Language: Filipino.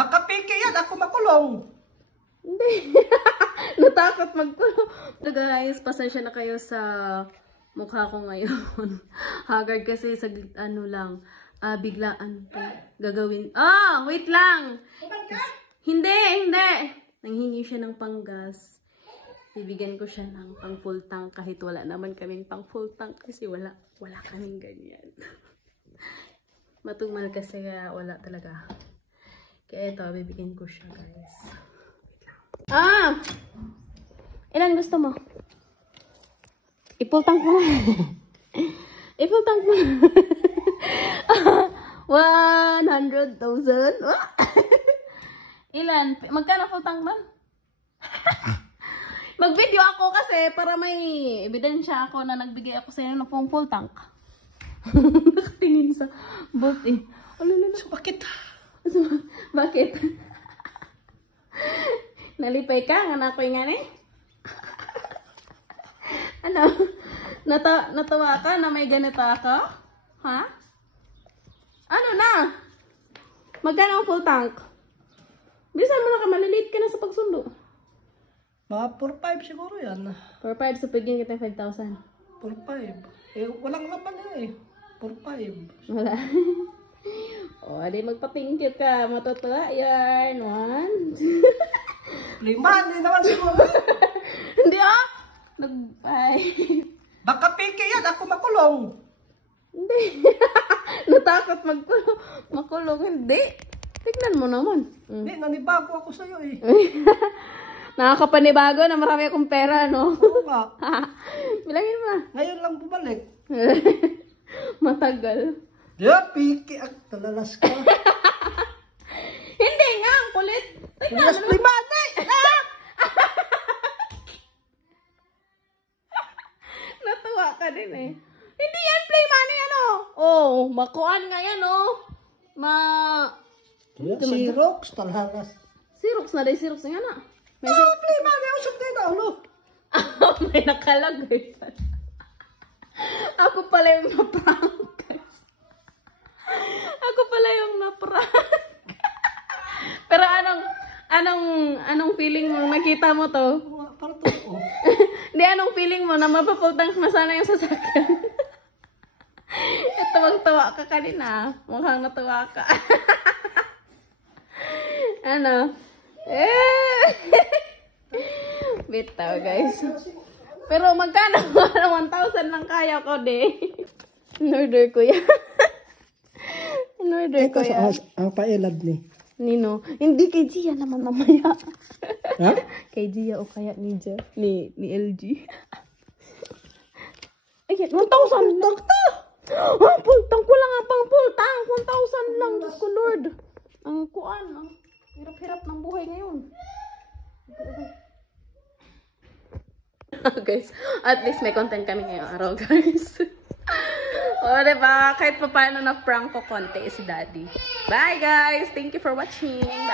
Baka piki yan, ako makulong. Hindi. Natakot magkulong. So guys, pasensya na kayo sa mukha ko ngayon. Haggard kasi sa ano lang, biglaan to gagawin. Wait lang. Hindi. Nanghingi siya ng panggas. Bibigyan ko siya ng pang full tank kahit wala naman kaming pang full tank kasi wala kaming ganyan. Matumal kasi wala talaga. Kaya ito, bibigyan ko siya guys. Ilan gusto mo? I-full tank mo na. I-full tank mo na. 100,000. Ilan? Magkano full tank ba? Mag-video ako kasi para may ebidensya ako na nagbigay ako sa inyo ng full tank. Nakatingin sa bot eh. Bakit? Bakit? Nalipay ka? Nga ko yung nga eh? Ano? Natawa ka na may ganito ako? Ha? Ano na? Magkano ang full tank? Bilisan mo na ka, maliliit ka na sa pagsundo. Mga 4-5 siguro yan. 4-5, so pagyan kita 5,000. 4-5. Walang laman eh. 4-5. Wala. Di magpa-thank ka. Matutuwa yan. 1. 5 din naman siguro. Hindi Nag-5. Baka piki yan, ako makulong. Hindi. Natakot makulong. Hindi. Tignan mo naman. Hindi, nanibago ako sa'yo eh. Nakakapanibago na marami akong pera, no? Oo nga. Bilangin mo na. Ngayon lang bumalik. Matagal. Piki. Talalas ka. Hindi nga, ang kulit. Talalas primate. Natuwa ka din eh. Hindi yan play money makuan nga yan Xerox, talalas. Xerox na day, Xerox nga na. Play money, usap din ako. May nakalagay. Ako pala yung na-prank. Ako pala yung na-prank. Pero anong feeling mo? Nakita mo to? Parang totoo. Hindi, anong feeling mo na mapapultang na sana yung sasakyan? Tawang-tawa ka kanina. Mukhang natuwa ka. Ano? Bitaw guys. Pero magkano? 1,000 lang kaya ko in-order ko yan. In-order ko yan. Ang paelad ni. Nino. Hindi kay Gia naman mamaya. Ha? Kay Gia o kaya ni Gia. Ni LG. Ayan, 1,000 lang to. Pultang ko lang ang pang pultang. 1,000 lang. Diyos ko Lord. Ang kuan. Hirap-hirap ng buhay ngayon. Guys, at least may content kami ngayong araw, guys. Diba? Kahit pa paano na prank ko konti si Daddy. Bye, guys! Thank you for watching. Bye!